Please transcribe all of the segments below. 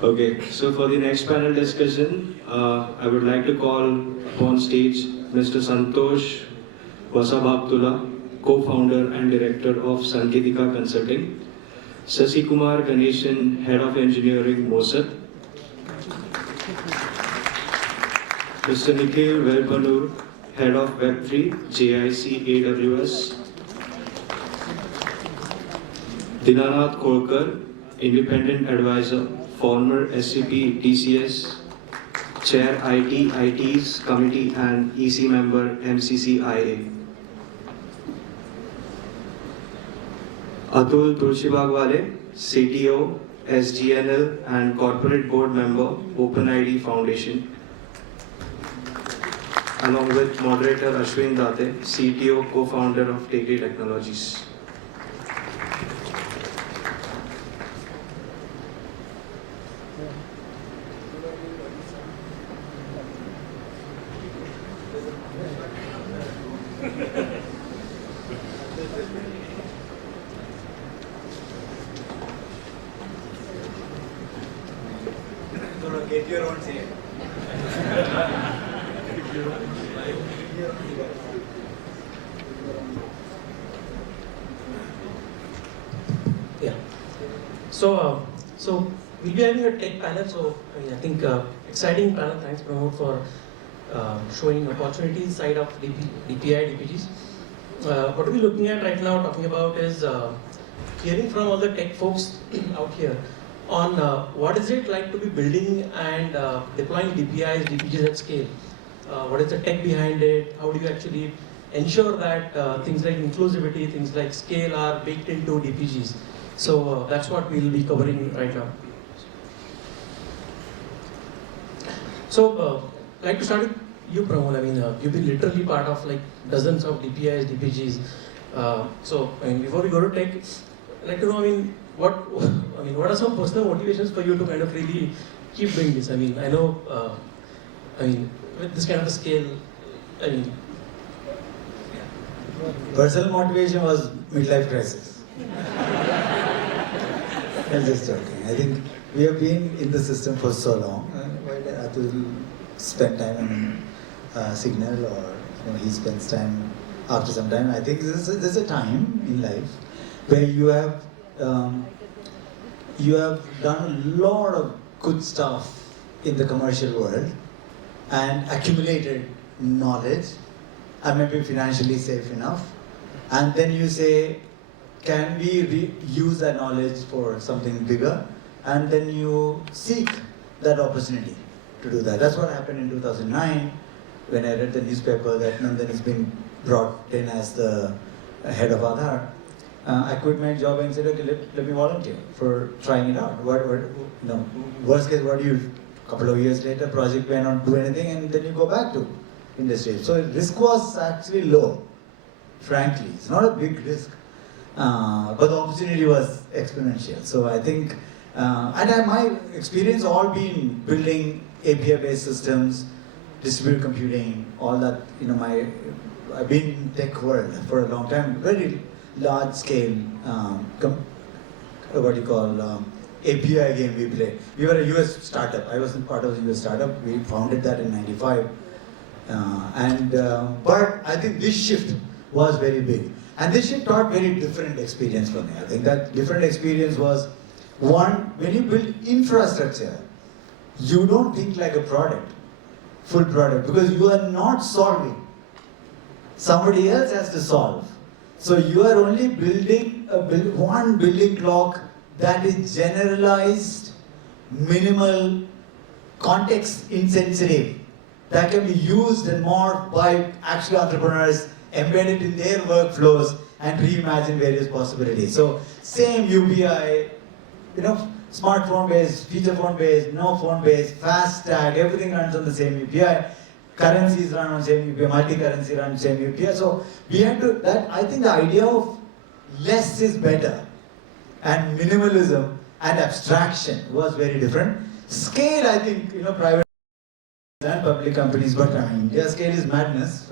Okay, so for the next panel discussion, I would like to call on stage Mr. Santhosh Vasabhaktula, co-founder and director of Sanketika Consulting, SasiKumar Ganesan, head of engineering, MOSIP, Mr. Nikhil Velpanur, head of Web3, JIC AWS, Dinanath Kholkar, independent advisor, former SCP TCS, chair IT, ITES committee and EC member MCCIA. Atul Tulshibagwale, CTO, SGNL and corporate board member, OpenID Foundation. Along with moderator Ashwin, CTO, co-founder of Tekdi Technologies. Get your own say. Yeah. So we'll be having a tech panel. So I think exciting panel. Thanks, Pramod, for showing opportunities side of DPI, DPGs. What we're looking at right now, talking about is hearing from all the tech folks out here on what is it like to be building and deploying DPIs, DPGs at scale. What is the tech behind it? How do you actually ensure that things like inclusivity, things like scale are baked into DPGs? So that's what we'll be covering right now. So I'd like to start with you, Pramod. I mean, you've been literally part of like dozens of DPIs, DPGs. So before we go to tech, I'd like to know, what are some personal motivations for you to kind of really keep doing this? I mean, I know, with this kind of a scale, Personal motivation was midlife crisis. I'm just joking. I think we have been in the system for so long. While Atul spend time in Signal, or he spends time after some time. I think there's a time in life where you have done a lot of good stuff in the commercial world and accumulated knowledge and maybe financially safe enough, and then you say, can we use that knowledge for something bigger? And then you seek that opportunity to do that. That's what happened in 2009 when I read the newspaper that Nandan has been brought in as the head of Aadhaar. I quit my job and said, okay, let me volunteer for trying it out. Worst case, what do you, a couple of years later, project may not do anything, and then you go back to industry. So risk was actually low, frankly. It's not a big risk, but the opportunity was exponential. So I think, and my experience all been building API-based systems, distributed computing, all that. I've been in tech world for a long time, very large scale, API game we play. We were a US startup. I was part of the US startup. We founded that in '95. But I think this shift was very big. And this shift taught very different experience for me. I think that different experience was, one, when you build infrastructure, you don't think like a product, full product, because you are not solving. Somebody else has to solve. So you are only building one building block that is generalized, minimal, context insensitive, that can be used and morphed by actual entrepreneurs, embedded in their workflows, and reimagine various possibilities. So same UPI, smartphone-based, feature phone-based, no phone-based, fast tag, everything runs on the same UPI. Currencies run on the same UPI, multi-currency run on the same UPI. So we had to, I think the idea of less is better, and minimalism and abstraction was very different. Scale, I think, private and public companies, but India scale is madness.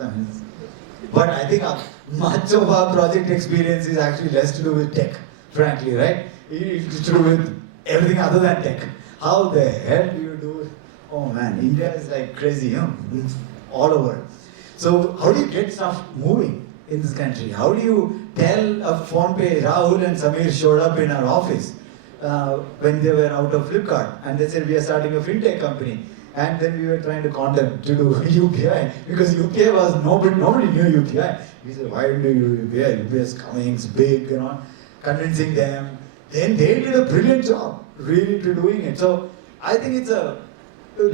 But I think much of our project experience is actually less to do with tech, frankly, right? It's to do with everything other than tech. How the hell do you do it? Oh man, India is like crazy, you know, all over. So how do you get stuff moving in this country? How do you tell a PhonePe, Rahul and Samir showed up in our office when they were out of Flipkart and they said we are starting a fintech company. And then we were trying to con them to do UPI because UPI was nobody knew UPI. We said, why do you UPI? UPI is coming, it's big, you know, convincing them. Then they did a brilliant job, really to doing it. So I think it's a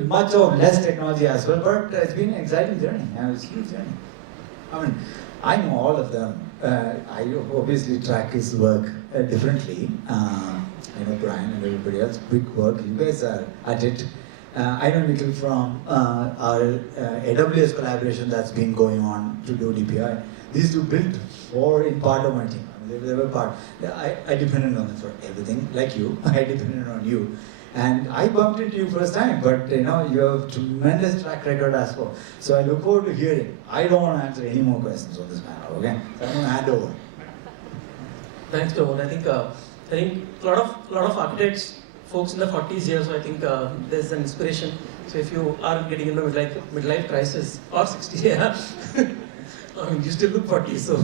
much of less technology as well, but it's been an exciting journey. It's a huge journey. I mean, I know all of them. I obviously track his work differently. I know Brian and everybody else, big work. You guys are at it. I know Nikhil from our AWS collaboration that's been going on to do DPI. These two built for in part of my team. They were part. I depended on them for everything, like you. I depended on you. And I bumped into you first time, but you know, you have tremendous track record as well. So I look forward to hearing. I don't want to answer any more questions on this matter, okay? So I'm going to hand over. Thanks, Pramod. I think a lot of architects, folks in the 40s here, so I think there's an inspiration. So if you are getting in the midlife crisis or 60, yeah, I mean, you still look 40, so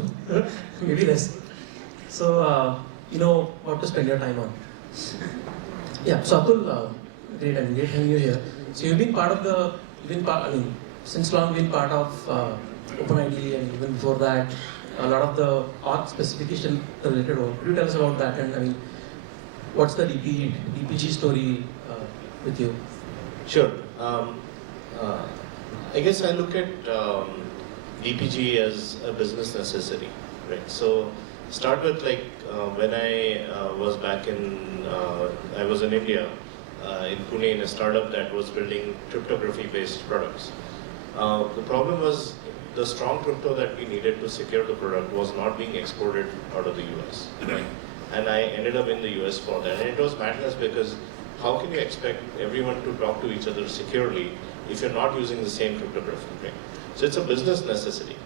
maybe less. So you know what to spend your time on. Yeah. So Atul, great having you here. So you've been part of since long been part of OpenID, and even before that, a lot of the auth specification related work. Could you tell us about that? And I mean, what's the DPG story with you? Sure. I guess I look at DPG as a business necessity, right? So start with like when I was back in, I was in India, in Pune, in a startup that was building cryptography-based products. The problem was the strong crypto that we needed to secure the product was not being exported out of the US, right? And I ended up in the US for that. And it was madness because how can you expect everyone to talk to each other securely if you're not using the same cryptography, right? So it's a business necessity.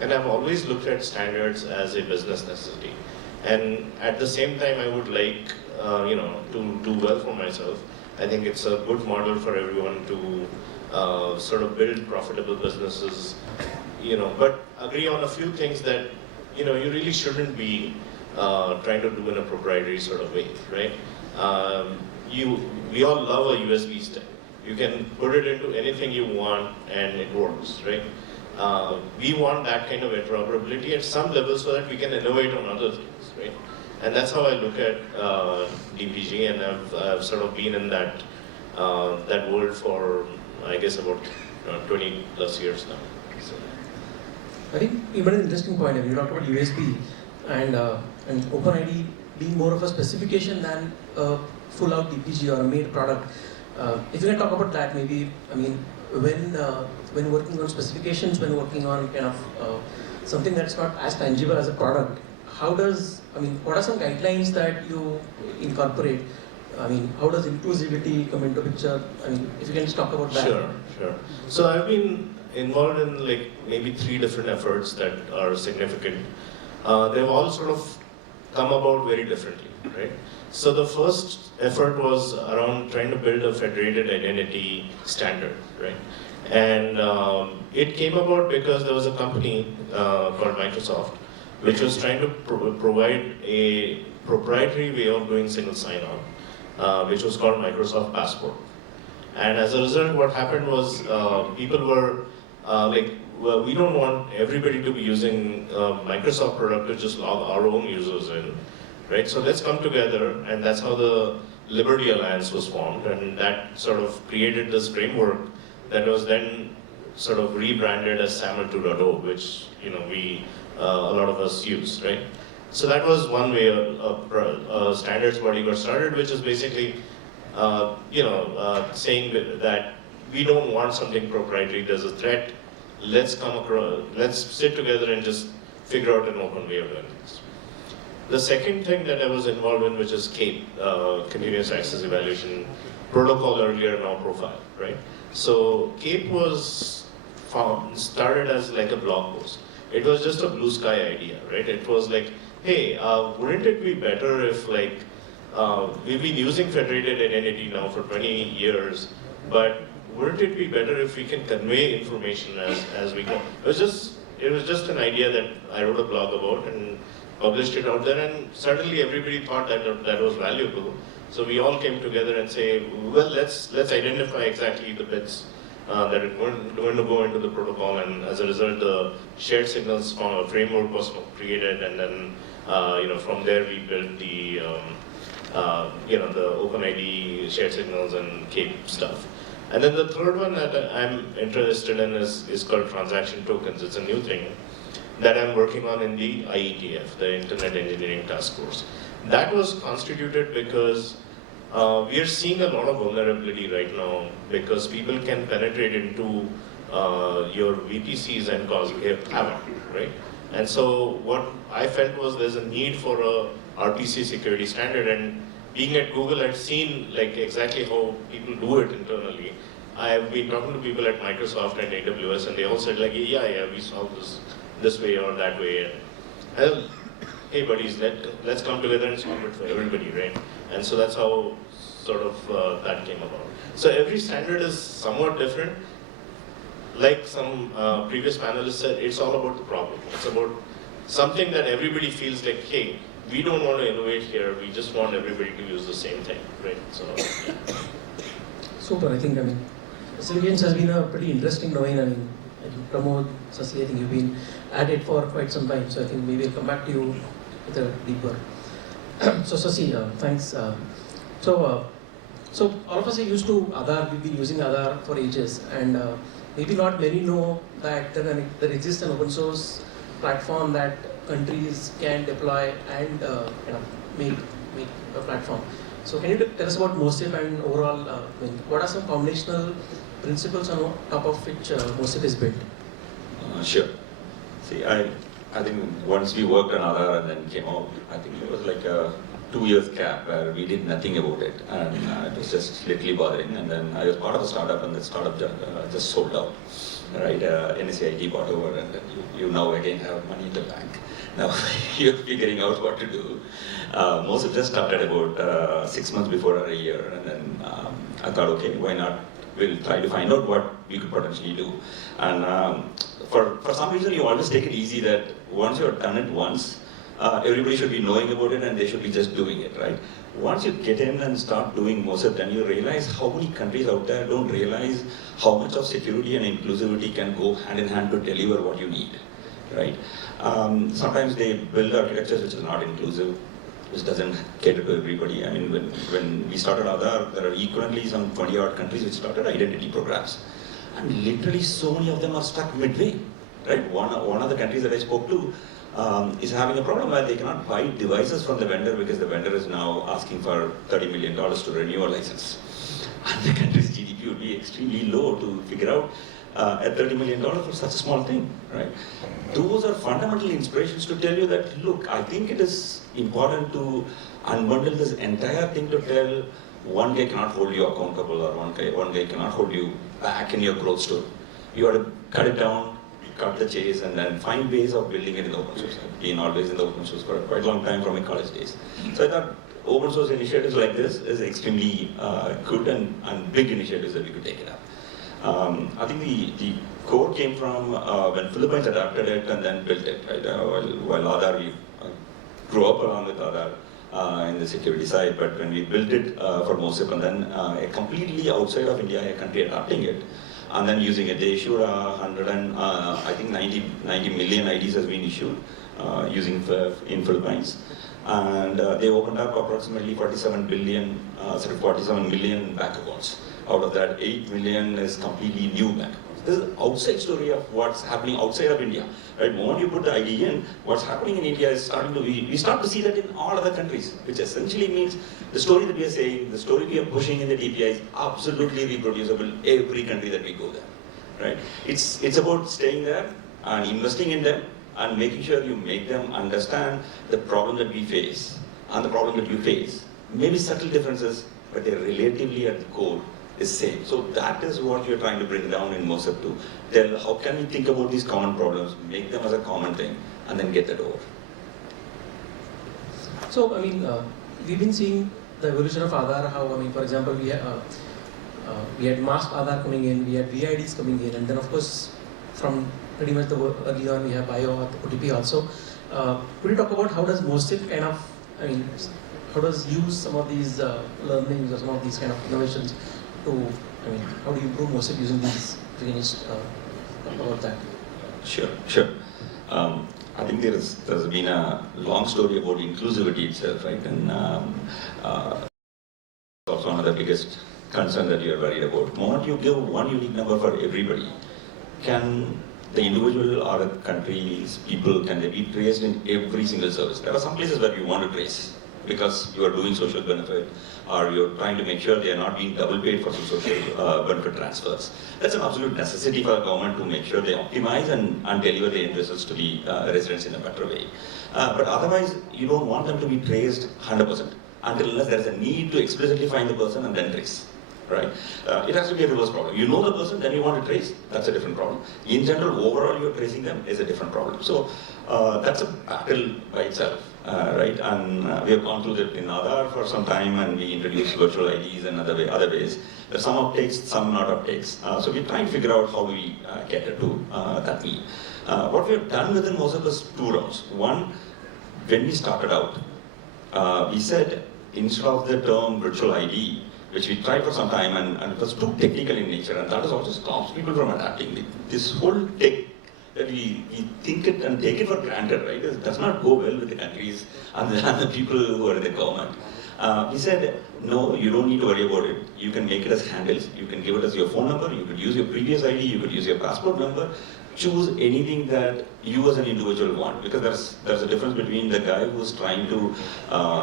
And I've always looked at standards as a business necessity. And at the same time, I would like, to do well for myself. I think it's a good model for everyone to sort of build profitable businesses, but agree on a few things that, you really shouldn't be trying to do in a proprietary sort of way, right? We all love a USB stick. You can put it into anything you want and it works, right? We want that kind of interoperability at some level so that we can innovate on other things, right? And that's how I look at DPG, and I've sort of been in that world for, I guess, about 20 plus years now. So. I think you made an interesting point. You talked about USB and OpenID being more of a specification than a full-out DPG or a made product. If you can talk about that, maybe, I mean, when working on specifications, when working on kind of something that's not as tangible as a product, what are some guidelines that you incorporate? I mean, how does inclusivity come into picture? I mean, if you can just talk about that. Sure. So I've been involved in like maybe 3 different efforts that are significant. They've all sort of come about very differently, right? So the first effort was around trying to build a federated identity standard, right? And it came about because there was a company called Microsoft, which was trying to provide a proprietary way of doing single sign-on, which was called Microsoft Passport. And as a result, what happened was people were well, we don't want everybody to be using Microsoft product to just log our own users in, right? So let's come together, and that's how the Liberty Alliance was formed, and that sort of created this framework that was then sort of rebranded as SAML 2.0, which a lot of us use, right? So that was one way a standards body got started, which is basically, saying that we don't want something proprietary. There's a threat. Let's sit together and just figure out an open way of doing this. The second thing that I was involved in, which is CAPE, Continuous Access Evaluation Protocol, earlier, now Profile, right? So CAPE was started as like a blog post. It was just a blue sky idea, right? It was like, hey, wouldn't it be better if like we've been using federated identity now for 20 years, but wouldn't it be better if we can convey information as we go? It was just an idea that I wrote a blog about and published it out there, and suddenly everybody thought that was valuable. So we all came together and say, well, let's identify exactly the bits that are going to go into the protocol, and as a result, the shared signals framework was created, and then from there we built the the OpenID shared signals and CAPE stuff. And then the third one that I'm interested in is called transaction tokens. It's a new thing that I'm working on in the IETF, the Internet Engineering Task Force. That was constituted because we are seeing a lot of vulnerability right now because people can penetrate into your VPCs and cause havoc, right? And so what I felt was there's a need for a RPC security standard, and being at Google, I've seen like exactly how people do it internally. I've been talking to people at Microsoft and AWS, and they all said like, yeah, we solve this way or that way. And hey buddies, let's come together and solve it for everybody, right? And so that's how sort of that came about. So every standard is somewhat different. Like some previous panelists said, it's all about the problem. It's about something that everybody feels like, hey, we don't want to innovate here, we just want everybody to use the same thing, right? So, yeah. Super, I think, resilience has been a pretty interesting domain. I think Pramod, Sasi, I think you've been at it for quite some time, so I think maybe we'll come back to you with a deeper. So Sasi, thanks. So all of us are used to Aadhaar, we've been using Aadhaar for ages, and maybe not many know that there exists an open source platform that countries can deploy and make a platform. So can you tell us about MOSIP and overall, what are some foundational principles on top of which MOSIP is built? Sure. See, I think once we worked on Aadhaar and then came out, I think it was like a 2 years gap where we did nothing about it, and it was just literally bothering. And then I was part of a startup, and that startup just sold out. Right, NCIT bought over, and then you now again have money in the bank. Now you're figuring out what to do. MOSIP just started about 6 months before a year, and then I thought, okay, why not? We'll try to find out what we could potentially do. And for some reason, you always take it easy that once you've done it once, everybody should be knowing about it and they should be just doing it, right? Once you get in and start doing MOSIP, then you realize how many countries out there don't realize how much of security and inclusivity can go hand in hand to deliver what you need, right? Sometimes they build architectures which are not inclusive, which doesn't cater to everybody. I mean, when we started Aadhaar, there are equivalently some 20-odd countries which started identity programs. And literally so many of them are stuck midway, right? One of the countries that I spoke to is having a problem where they cannot buy devices from the vendor because the vendor is now asking for $30 million to renew a license. And the country's GDP would be extremely low to figure out at $30 million for such a small thing, right? Those are fundamental inspirations to tell you that, look, I think it is important to unbundle this entire thing to tell one guy cannot hold you accountable, or one guy cannot hold you back in your growth story. You have to cut it down, cut the chase, and then find ways of building it in the open source. I've been always in the open source for quite a long time from my college days. So I thought open source initiatives like this is extremely good and big initiatives that we could take it up. I think the core came from when Philippines adapted it and then built it. Right? While Aadhaar, we grew up along with Aadhaar in the security side, but when we built it for MOSIP and then a completely outside of India, a country adapting it, and then using it, they issued 90 million IDs has been issued using in Philippines. And they opened up approximately 47 million bank accounts. Out of that, 8 million is completely new bank accounts. This is an outside story of what's happening outside of India. Right? The moment you put the ID in, what's happening in India is we start to see that in all other countries, which essentially means the story that we are saying, the story we are pushing in the DPI is absolutely reproducible every country that we go there. Right? It's about staying there and investing in them and making sure you make them understand the problem that we face and the problem that you face. Maybe subtle differences, but they're relatively at the core is same. So that is what you're trying to bring down in MOSIP to tell how can we think about these common problems, make them as a common thing, and then get that over. So, I mean, we've been seeing the evolution of Aadhaar, how, I mean, for example, we had masked Aadhaar coming in, we had VIDs coming in, and then of course, from pretty much the early on, we have bio OTP also. Could you talk about how does MOSIP kind of, I mean, how does use some of these learnings or some of these kind of innovations to, I mean, how do you improve MOSIP using these? Talk about that. Sure. I think there's been a long story about inclusivity itself, right? And also one of the biggest concerns that you're worried about. The moment you give one unique number for everybody, can the individual or the country's people, can they be traced in every single service? There are some places where you want to trace because you are doing social benefit or you're trying to make sure they are not being double paid for some social benefit transfers. That's an absolute necessity for the government to make sure they optimize and deliver the end results to the residents in a better way. But otherwise, you don't want them to be traced 100% unless there is a need to explicitly find the person and then trace. Right? It has to be a reverse problem. You know the person, then you want to trace, that's a different problem. In general, overall, you're tracing them is a different problem. So that's a battle by itself, right? And we have gone through that in Aadhaar for some time, and we introduced virtual IDs and other ways. There's some uptakes, some not uptakes. So we're trying to figure out how do we get it to that need. What we have done within MOSIP is two rounds. One, when we started out, we said instead of the term virtual ID, which we tried for some time, and it was too technical in nature, and that has also stops people from adapting. This whole tech that we think it and take it for granted, right? It does not go well with the countries and the people who are in the government. We said, no, you don't need to worry about it. You can make it as handles. You can give it as your phone number. You could use your previous ID. You could use your passport number. Choose anything that you as an individual want, because there's a difference between the guy who's trying to,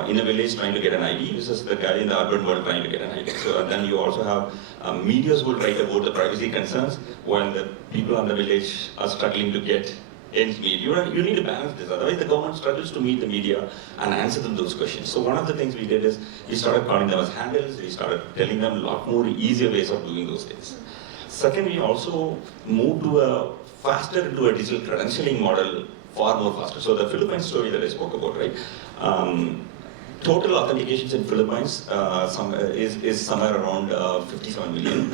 in a village trying to get an ID versus the guy in the urban world trying to get an ID. So then you also have media who will write about the privacy concerns while the people on the village are struggling to get ends meet. You need to balance this, otherwise the government struggles to meet the media and answer them those questions. So one of the things we did is we started calling them as handles. We started telling them a lot more easier ways of doing those things. Second, we also moved to faster into a digital credentialing model, far more faster. So the Philippines story that I spoke about, right? Total authentications in Philippines is somewhere around 57 million.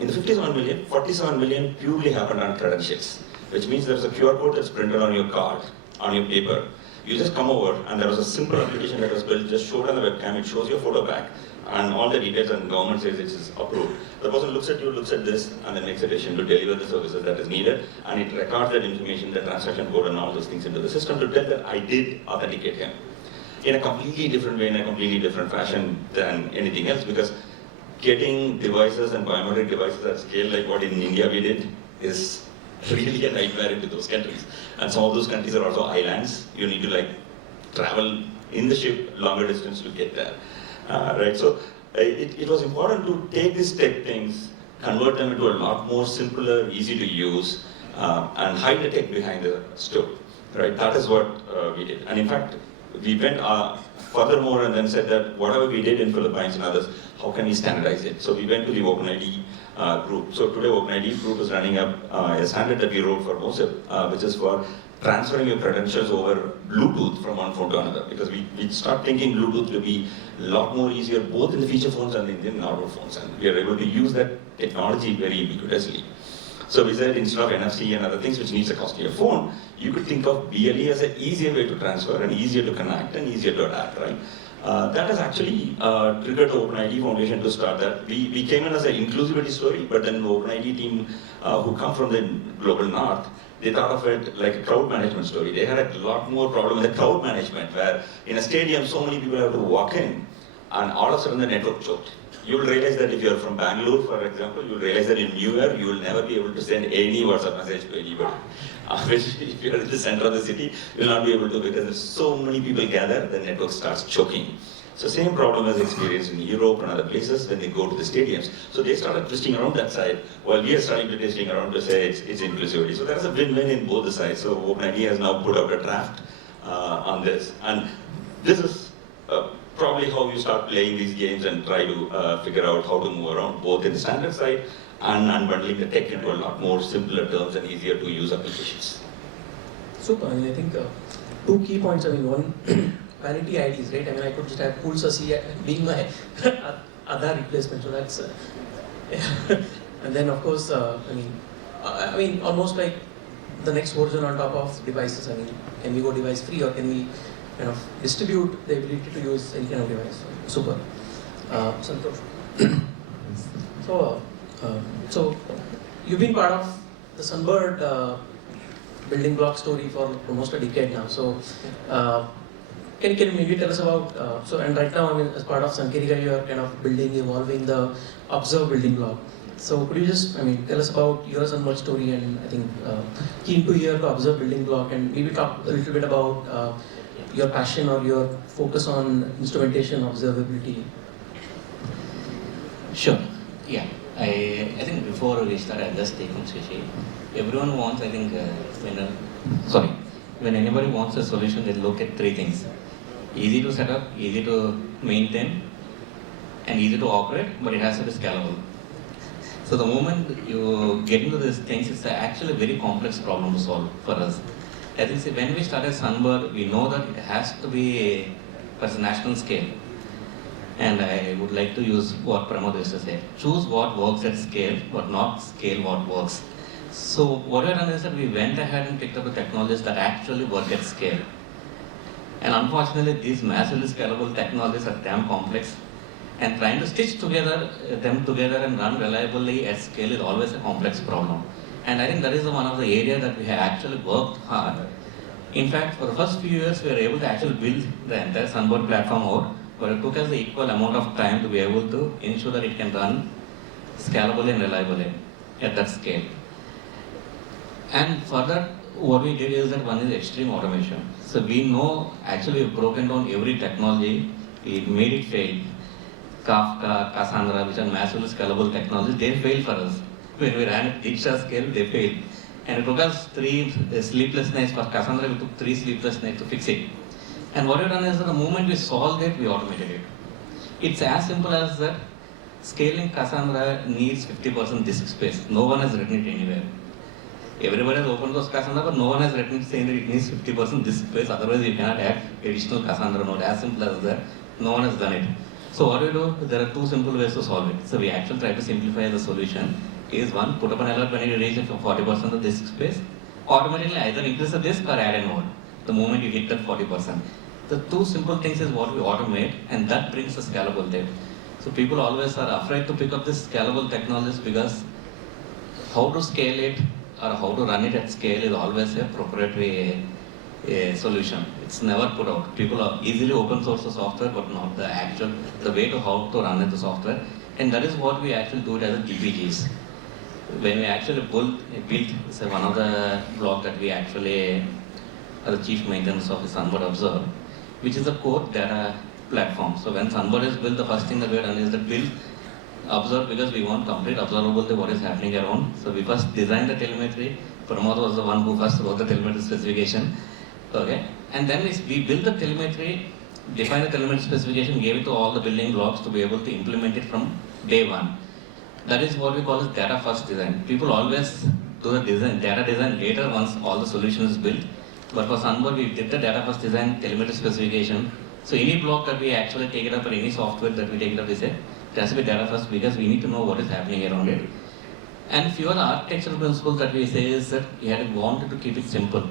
In the 57 million, 47 million purely happened on credentials, which means there's a QR code that's printed on your card, on your paper. You just come over, and there was a simple application that was built, just showed on the webcam, it shows your photo back, and all the details, and the government says it is approved. The person looks at you, looks at this, and then makes a decision to deliver the services that is needed, and it records that information, the transaction code, and all those things into the system to tell that I did authenticate him. In a completely different way, in a completely different fashion than anything else, because getting devices and biometric devices at scale like what in India we did is really a nightmare into those countries. And some of those countries are also islands. You need to travel in the ship longer distance to get there. Right? So it was important to take these tech things, convert them into a lot more simpler, easy to use, and hide the tech behind the story. Right? That is what we did. And in fact, we went furthermore and then said that whatever we did in Philippines and others, how can we standardize it? So we went to the OpenID group. So today OpenID group is running up a standard that we wrote for MOSIP, which is for transferring your credentials over Bluetooth from one phone to another, because we start thinking Bluetooth to be a lot more easier both in the feature phones and in the normal phones, and we are able to use that technology very ubiquitously. So we said instead of NFC and other things which needs a costlier phone, you could think of BLE as an easier way to transfer and easier to connect and easier to adapt, right? That has actually triggered the OpenID Foundation to start that. We came in as an inclusivity story, but then the OpenID team who come from the global north, they thought of it like a crowd management story. They had a lot more problem with the crowd management, where in a stadium so many people have to walk in, and all of a sudden the network choked. You'll realize that if you're from Bangalore, for example, you'll realize that in New Year, you will never be able to send any WhatsApp message to anybody. If you're in the center of the city, you'll not be able to, because there's so many people gather, the network starts choking. So same problem is experienced in Europe and other places when they go to the stadiums. So they started twisting around that side, while we are starting to twisting around to say it's inclusivity. So there's a win-win in both the sides. So OpenID has now put out a draft on this. And this is probably how you start playing these games and try to figure out how to move around, both in the standard side and unbundling the tech into a lot more simpler terms and easier to use applications. Super. I think two key points. One, vanity IDs, right? I mean, I could just have cool Sasi being my Aadhaar replacement, so that's, and then of course, I mean, almost like the next version on top of devices. I mean, can we go device free, or can we kind of distribute the ability to use any kind of device? Super. Santhosh. So you've been part of the Sunbird building block story for almost a decade now. So can you maybe tell us about, and right now, I mean, as part of Sanketika, you are kind of evolving the Observe building block. So could you just, tell us about your Sunbird story, and I think keen to hear the Observe building block, and maybe talk a little bit about your passion or your focus on instrumentation observability. Sure. Yeah. I think before we start, I'll just take on Shashi. Everyone wants, I think, when anybody wants a solution, they look at three things: easy to set up, easy to maintain, and easy to operate, but it has to be scalable. So the moment you get into these things, it's actually a very complex problem to solve for us. I think when we started Sunbird, we know that it has to be at a national scale. And I would like to use what Pramod used to say: choose what works at scale, but not scale what works. So what we've done is that we went ahead and picked up the technologies that actually work at scale. And unfortunately, these massively scalable technologies are damn complex. And trying to stitch them together and run reliably at scale is always a complex problem. And I think that is one of the areas that we have actually worked hard. In fact, for the first few years, we were able to actually build the entire Sunbird platform out, but it took us the equal amount of time to be able to ensure that it can run scalably and reliably at that scale. And for that, what we did is that one is extreme automation. So we know actually we've broken down every technology, we made it fail. Kafka, Cassandra, which are massively scalable technologies, they failed for us. When we ran at Diksha scale, they failed. And it took us 3 sleepless nights. For Cassandra, we took 3 sleepless nights to fix it. And what we've done is that the moment we solved it, we automated it. It's as simple as that scaling Cassandra needs 50% disk space. No one has written it anywhere. Everybody has opened those Cassandra, but no one has written it saying that it needs 50% disk space. Otherwise, you cannot add additional Cassandra node. As simple as that. No one has done it. So what we do, there are 2 simple ways to solve it. So we actually try to simplify the solution. Is one, put up an alert when you reach it for 40% of disk space. Automatically either increase the disk or add a node the moment you hit that 40%. The 2 simple things is what we automate, and that brings the scalability. So people always are afraid to pick up this scalable technologies because how to scale it or how to run it at scale is always a proprietary solution. It's never put out. People are easily open source the software, but not the way to how to run it the software. And that is what we actually do it as a DPGs. When we actually built one of the blocks that we actually are the chief maintenance of the Sunbird Observe, which is a core data platform. So when Sunbird is built, the first thing that we have done is to build Observe, because we want complete observability what is happening around. So we first designed the telemetry. Pramod was the one who first wrote the telemetry specification. Okay, and then we built the telemetry, defined the telemetry specification, gave it to all the building blocks to be able to implement it from day one. That is what we call as data first design. People always do the data design later once all the solution is built. But for Sunbird, we did the data first design, telemetry specification. So any block that we actually take it up, or any software that we take it up, we say it has to be data first because we need to know what is happening around it. And few of the architectural principles that we say is that we had wanted to keep it simple.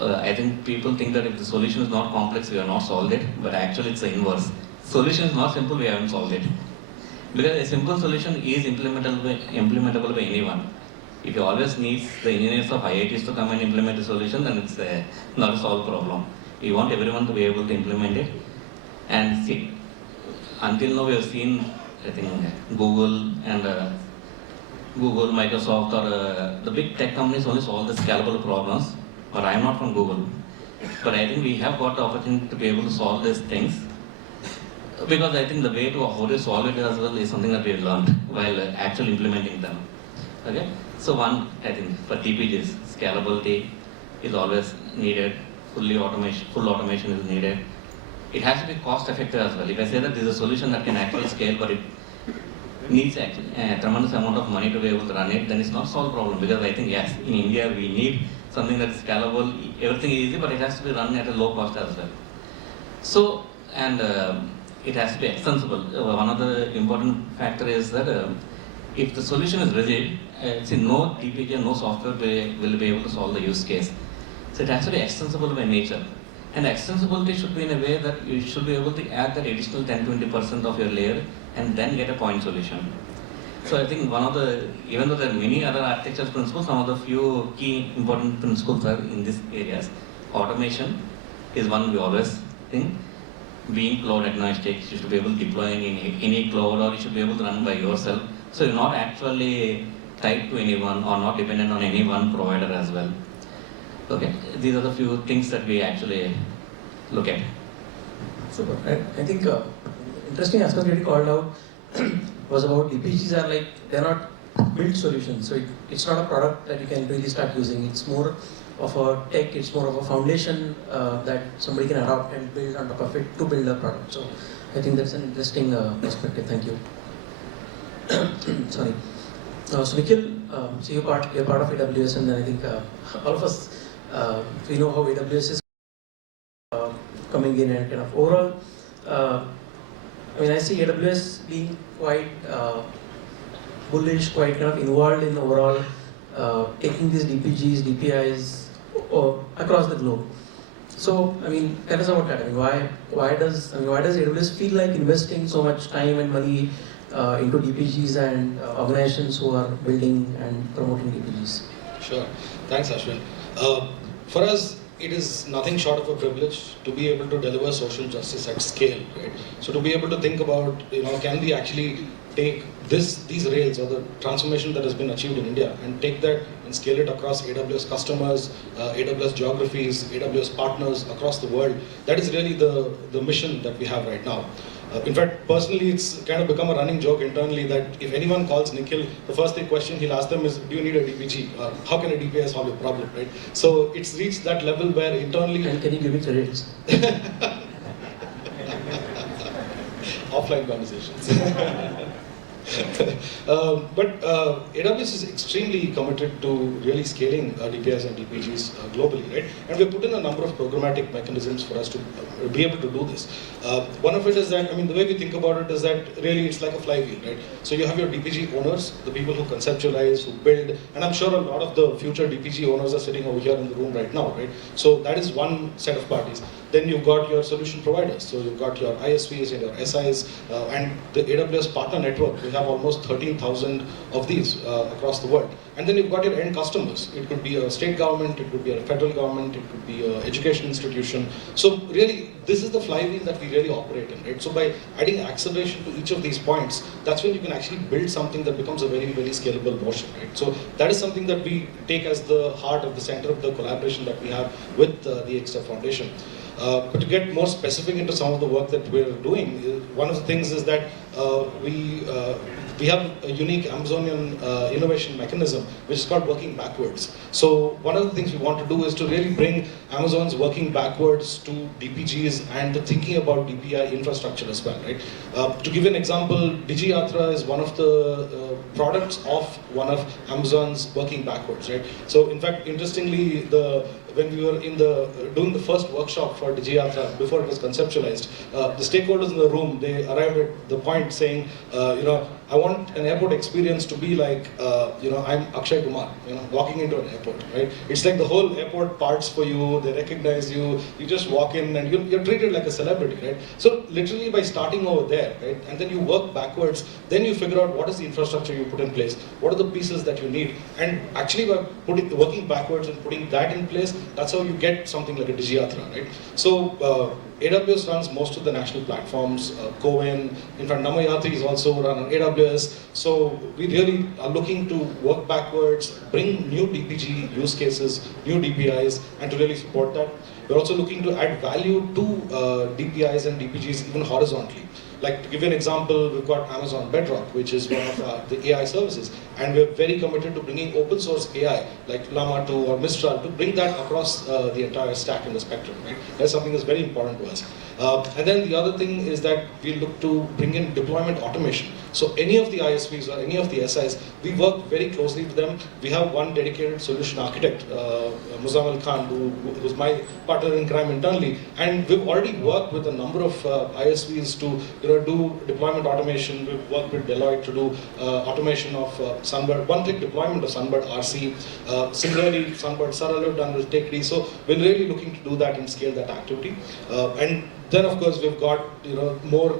I think people think that if the solution is not complex, we have not solved it, but actually it's the inverse. Solution is not simple, we haven't solved it. Because a simple solution is implementable by anyone. If you always need the engineers of IITs to come and implement a solution, then it's not a solved problem. We want everyone to be able to implement it. And see, until now we have seen, I think, Google, Microsoft, or the big tech companies only solve the scalable problems. But I am not from Google. But I think we have got the opportunity to be able to solve these things. Because I think the way to how to solve it as well is something that we have learned while actually implementing them. Okay? So one, I think, for DPGs, scalability is always needed. Full automation is needed. It has to be cost effective as well. If I say that there is a solution that can actually scale, but it needs actually a tremendous amount of money to be able to run it, then it's not solved problem. Because I think, yes, in India we need something that's scalable. Everything is easy, but it has to be run at a low cost as well. So, and it has to be extensible. One of the important factor is that if the solution is rigid, see, no DPG and no software will be able to solve the use case. So it has to be extensible by nature. And extensibility should be in a way that you should be able to add that additional 10-20% of your layer and then get a point solution. So I think one of the, even though there are many other architecture principles, some of the few key important principles are in these areas. Automation is one we always think. Being cloud agnostic, you should be able to deploy in any cloud, or you should be able to run by yourself. So you're not actually tied to anyone or not dependent on any one provider as well. Okay, these are the few things that we actually look at. Super. I think interesting aspect that you called out was about DPGs are like, they're not built solutions. So it's not a product that you can really start using. It's more of a tech, it's more of a foundation that somebody can adopt and build on top of it to build a product. So I think that's an interesting perspective. Thank you. Sorry. So Nikhil, so you're part of AWS, and then I think all of us, we know how AWS is coming in and kind of overall. I mean, I see AWS being quite bullish, quite kind of involved in overall taking these DPGs, DPIs across the globe. So, I mean, tell us about that. I mean, why does AWS feel like investing so much time and money into DPGs and organizations who are building and promoting DPGs? Sure. Thanks, Ashwin. For us, it is nothing short of a privilege to be able to deliver social justice at scale, right? So to be able to think about, can we actually take these rails or the transformation that has been achieved in India and take that and scale it across AWS customers, AWS geographies, AWS partners across the world. That is really the mission that we have right now. In fact, personally, it's kind of become a running joke internally that if anyone calls Nikhil, the first question he'll ask them is, do you need a DPG? How can a DPI solve your problem, right? So it's reached that level where internally... And can you give me credits? Offline conversations. But AWS is extremely committed to really scaling DPIs and DPGs globally, right? And we've put in a number of programmatic mechanisms for us to be able to do this. One of it is that, the way we think about it is that really it's like a flywheel, right? So you have your DPG owners, the people who conceptualize, who build, and I'm sure a lot of the future DPG owners are sitting over here in the room right now, right? So that is one set of parties. Then you've got your solution providers. So you've got your ISVs and your SIs and the AWS partner network. We have almost 13,000 of these across the world. And then you've got your end customers. It could be a state government, it could be a federal government, it could be an education institution. So really, this is the flywheel that we really operate in, right? So by adding acceleration to each of these points, that's when you can actually build something that becomes a very, very scalable motion, right? So that is something that we take as the heart of the center of the collaboration that we have with the EkStep Foundation. But to get more specific into some of the work that we're doing, one of the things is that we have a unique Amazonian innovation mechanism, which is called working backwards. So one of the things we want to do is to really bring Amazon's working backwards to DPGs and to thinking about DPI infrastructure as well, right? To give you an example, DigiYatra is one of the products of one of Amazon's working backwards, right? So in fact, interestingly, when we were doing the first workshop for DigiYatra, before it was conceptualized, the stakeholders in the room, they arrived at the point saying, I want an airport experience to be like, I'm Akshay Kumar, walking into an airport, right? It's like the whole airport parts for you, they recognize you, you just walk in and you're treated like a celebrity, right? So literally by starting over there, right? And then you work backwards, then you figure out what is the infrastructure you put in place, what are the pieces that you need, and actually by working backwards and putting that in place, that's how you get something like a DigiYatra, right? So AWS runs most of the national platforms, Cohen, in fact Namayati is also run on AWS. So we really are looking to work backwards, bring new DPG use cases, new DPIs, and to really support that. We're also looking to add value to DPIs and DPGs even horizontally. Like to give you an example, we've got Amazon Bedrock, which is one of the AI services, and we're very committed to bringing open source AI like Llama 2 or Mistral to bring that across the entire stack in the spectrum. Right? That's something that's very important to us. And then the other thing is that we look to bring in deployment automation. So any of the ISVs or any of the SIs, we work very closely with them. We have one dedicated solution architect, Muzammil Khan, who's my partner in crime internally, and we've already worked with a number of ISVs to do deployment automation. We've worked with Deloitte to do automation of Sunbird, one-click deployment of Sunbird RC. Similarly, Sunbird Saral have done with Tekdi. So we're really looking to do that and scale that activity. And then, of course, we've got more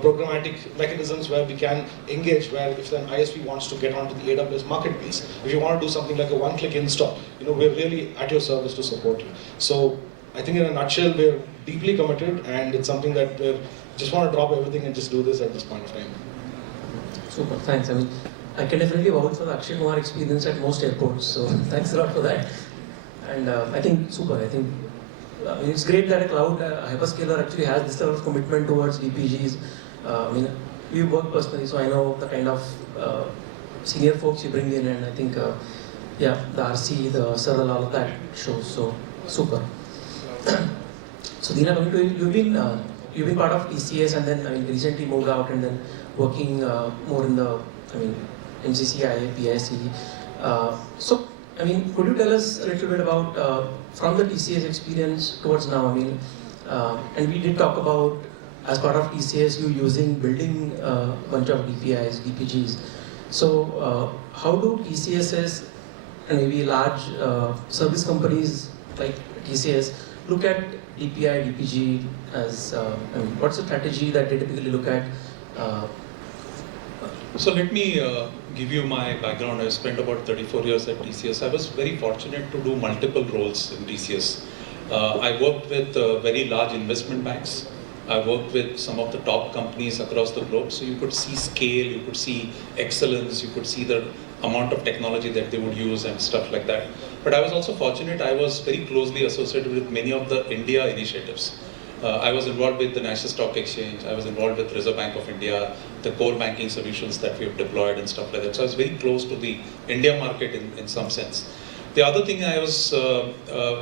programmatic mechanisms where we can engage. Where if an ISV wants to get onto the AWS marketplace, if you want to do something like a one-click install, we're really at your service to support you. So I think in a nutshell, we're deeply committed, and it's something that we just want to drop everything and just do this at this point of time. Super, thanks. I mean, I can definitely vouch for the Akshay Kumar experience at most airports. So thanks a lot for that. And I think super. I think it's great that a cloud hyperscaler actually has this level of commitment towards DPGs. I mean, we work personally, so I know the kind of senior folks you bring in, and I think, yeah, the RC, the Saral, all of that shows. So super. So Dina, coming to you, you've been part of TCS, and then recently moved out, and then working more in the MCCIA, PIC. So could you tell us a little bit about from the TCS experience towards now? And we did talk about, as part of TCS, you building a bunch of DPIs, DPGs. So how do TCSs and maybe large service companies like TCS look at DPI, DPG as, what's the strategy that they typically look at? So let me give you my background. I spent about 34 years at TCS. I was very fortunate to do multiple roles in TCS. I worked with very large investment banks. I worked with some of the top companies across the globe. So you could see scale, you could see excellence, you could see the amount of technology that they would use and stuff like that. But I was also fortunate, I was very closely associated with many of the India initiatives. I was involved with the National Stock Exchange, I was involved with Reserve Bank of India, the core banking solutions that we have deployed and stuff like that. So I was very close to the India market in some sense. The other thing, I was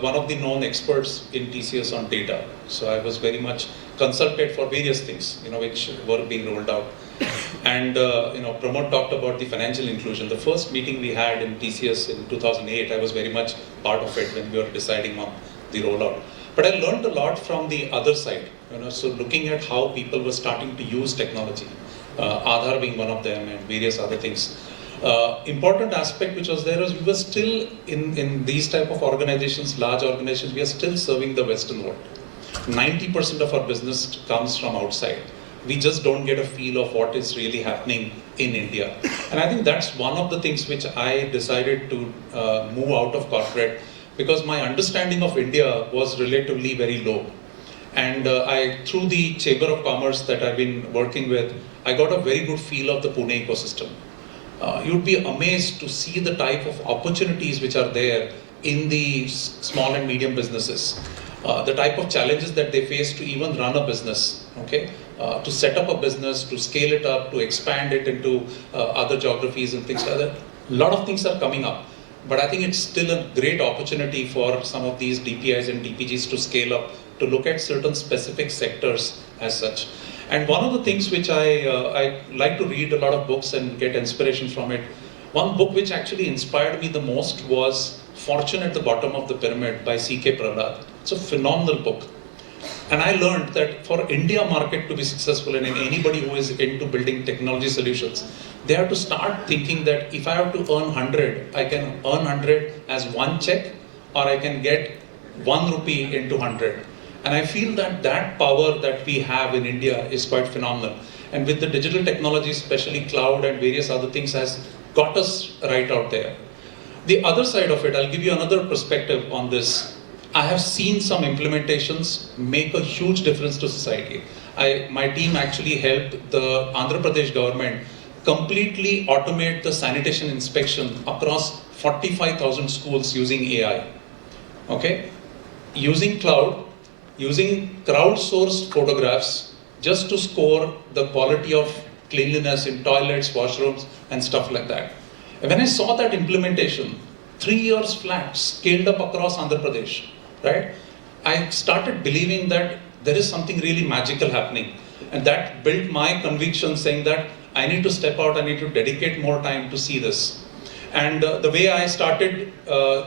one of the known experts in TCS on data. So I was very much consulted for various things, which were being rolled out. And Pramod talked about the financial inclusion. The first meeting we had in TCS in 2008, I was very much part of it when we were deciding on the rollout. But I learned a lot from the other side, so looking at how people were starting to use technology, Aadhaar being one of them and various other things. Important aspect which was there was we were still in these type of organizations, large organizations, we are still serving the Western world. 90% of our business comes from outside. We just don't get a feel of what is really happening in India. And I think that's one of the things which I decided to move out of corporate, because my understanding of India was relatively very low. And through the Chamber of Commerce that I've been working with, I got a very good feel of the Pune ecosystem. You'd be amazed to see the type of opportunities which are there in the small and medium businesses. The type of challenges that they face to even run a business, to set up a business, to scale it up, to expand it into other geographies and things like that. A lot of things are coming up. But I think it's still a great opportunity for some of these DPIs and DPGs to scale up, to look at certain specific sectors as such. And one of the things which I like to read a lot of books and get inspiration from it. One book which actually inspired me the most was Fortune at the Bottom of the Pyramid by C.K. Prahlad. It's a phenomenal book. And I learned that for India market to be successful, and anybody who is into building technology solutions, they have to start thinking that if I have to earn 100, I can earn 100 as one check, or I can get 1 rupee into 100. And I feel that that power that we have in India is quite phenomenal. And with the digital technology, especially cloud and various other things, has got us right out there. The other side of it, I'll give you another perspective on this. I have seen some implementations make a huge difference to society. My team actually helped the Andhra Pradesh government completely automate the sanitation inspection across 45,000 schools using AI. Using cloud, using crowdsourced photographs just to score the quality of cleanliness in toilets, washrooms, and stuff like that. And when I saw that implementation, 3 years flat, scaled up across Andhra Pradesh, right? I started believing that there is something really magical happening. And that built my conviction saying that I need to step out, I need to dedicate more time to see this. And the way I started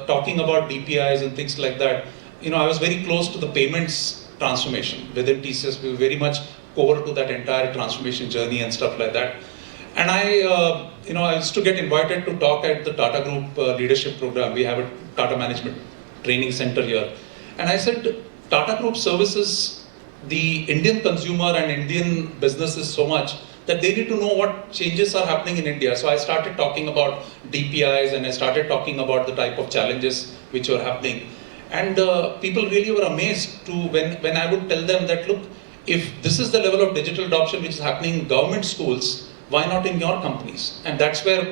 talking about DPIs and things like that, I was very close to the payments transformation. Within TCS, we were very much core to that entire transformation journey and stuff like that. And I used to get invited to talk at the Tata Group leadership program. We have a Tata Management Training Center here. And I said, Tata Group services the Indian consumer and Indian businesses so much that they need to know what changes are happening in India. So I started talking about DPIs and I started talking about the type of challenges which were happening. And people really were amazed to when I would tell them that, look, if this is the level of digital adoption which is happening in government schools, why not in your companies? And that's where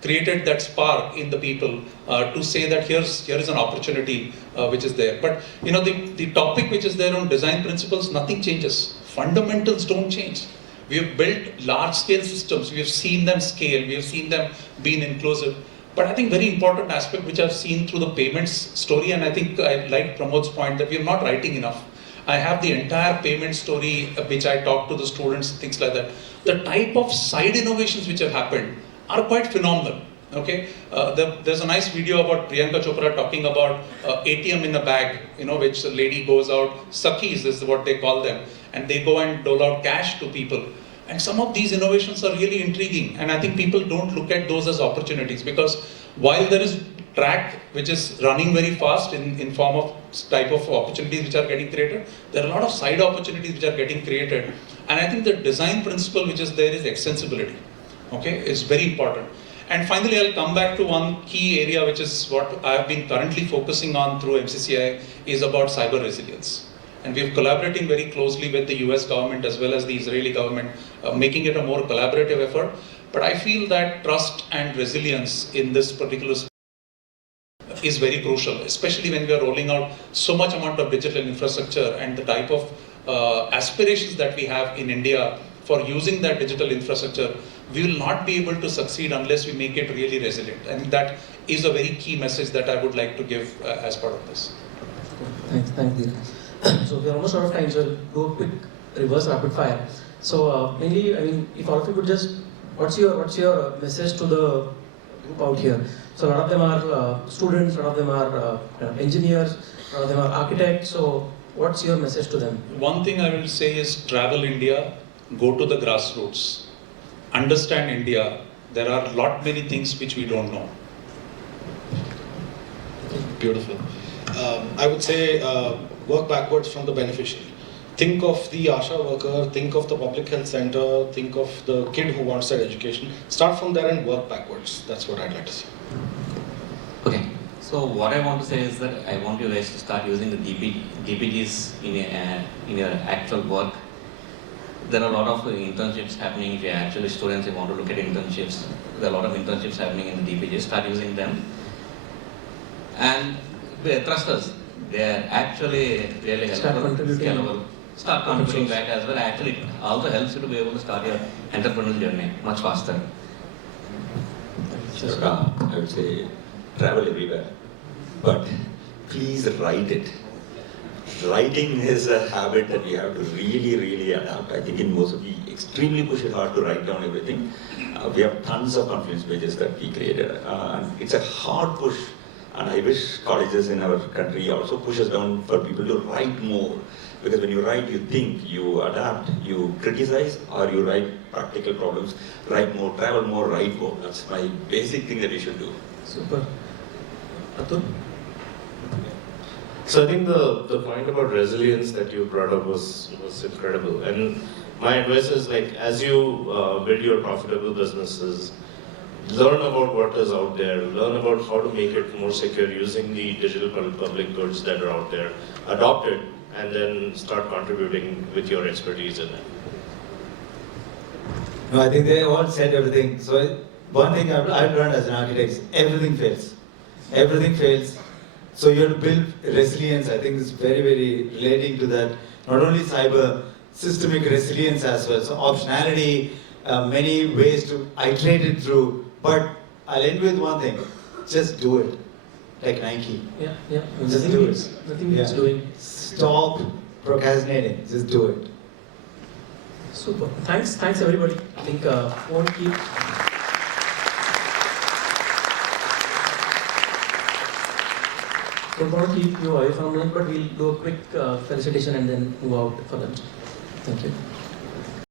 created that spark in the people to say that here is an opportunity which is there. But the topic which is there on design principles, nothing changes. Fundamentals don't change. We have built large-scale systems. We have seen them scale. We have seen them being inclusive. But I think very important aspect which I've seen through the payments story, and I think I like Pramod's point that we are not writing enough. I have the entire payment story which I talk to the students, things like that. The type of side innovations which have happened are quite phenomenal. Okay, there's a nice video about Priyanka Chopra talking about ATM in a bag, which the lady goes out, Sakhis is what they call them, and they go and dole out cash to people. And some of these innovations are really intriguing, and I think people don't look at those as opportunities, because while there is track which is running very fast in form of type of opportunities which are getting created, there are a lot of side opportunities which are getting created. And I think the design principle which is there is extensibility. Okay, is very important. And finally, I'll come back to one key area which is what I've been currently focusing on through MCCIA is about cyber resilience. And we're collaborating very closely with the US government as well as the Israeli government, making it a more collaborative effort. But I feel that trust and resilience in this particular space is very crucial, especially when we are rolling out so much amount of digital infrastructure and the type of aspirations that we have in India for using that digital infrastructure. We will not be able to succeed unless we make it really resilient. And that is a very key message that I would like to give as part of this. Thanks, Dinanath. So we're almost out of time, so we'll do a quick reverse rapid fire. So mainly, if all of you could just, what's your message to the group out here? So a lot of them are students, a lot of them are engineers, a lot of them are architects. So what's your message to them? One thing I will say is travel India, go to the grassroots. Understand India. There are many things which we don't know. Beautiful. I would say work backwards from the beneficiary. Think of the ASHA worker, think of the public health center, think of the kid who wants that education. Start from there and work backwards. That's what I'd like to say. Okay. So what I want to say is that I want you guys to start using the DPGs in your actual work. There are a lot of internships happening. If you're actually students, you want to look at internships. There are a lot of internships happening in the DPGs. Start using them. And trust us, they are actually really helpful, scalable. Start contributing back as well. Actually, it also helps you to be able to start your entrepreneurial journey much faster. I would say travel everywhere, but please write it. Writing is a habit that we have to really adapt. I think in MOSIP we extremely push it hard to write down everything. We have tons of confluence pages that we created. And it's a hard push, and I wish colleges in our country also push us down for people to write more. Because when you write, you think, you adapt, you criticize, or you write practical problems. Write more, travel more, write more. That's my basic thing that we should do. Super. Atul? So I think the point about resilience that you brought up was incredible. And my advice is, like, as you build your profitable businesses, learn about what is out there, learn about how to make it more secure using the digital public goods that are out there, adopt it, and then start contributing with your expertise in it. No, I think they all said everything. So one thing I've learned as an architect is everything fails. Everything fails. So you have to build resilience. I think it's very relating to that. Not only cyber, systemic resilience as well. So optionality, many ways to iterate it through. But I'll end with one thing. Just do it. Like Nike. Yeah. Just do it. Nothing needs doing. Stop procrastinating. Just do it. Super. Thanks everybody. I think won't keep. Don't want to keep you away from lunch, but we'll do a quick felicitation and then move out for lunch. Thank you.